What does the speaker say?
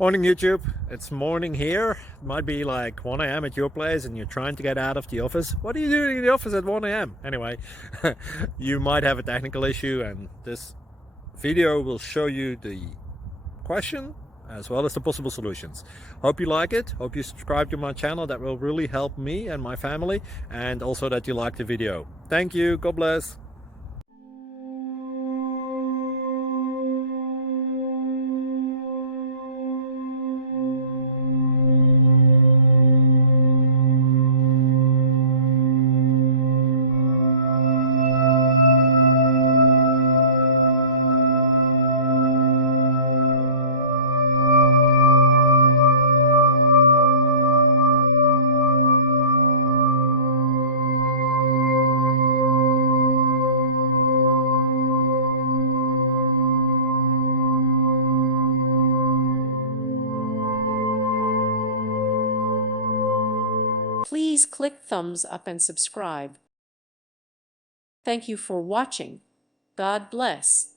Morning YouTube, it's morning here. It might be like 1 a.m. at your place and you're trying to get out of the office. What are you doing in the office at 1 a.m.? Anyway, you might have a technical issue and this video will show you the question as well as the possible solutions. Hope you like it, hope you subscribe to my channel. That will really help me and my family, and also that you like the video. Thank you, God bless. Please click thumbs up and subscribe. Thank you for watching. God bless.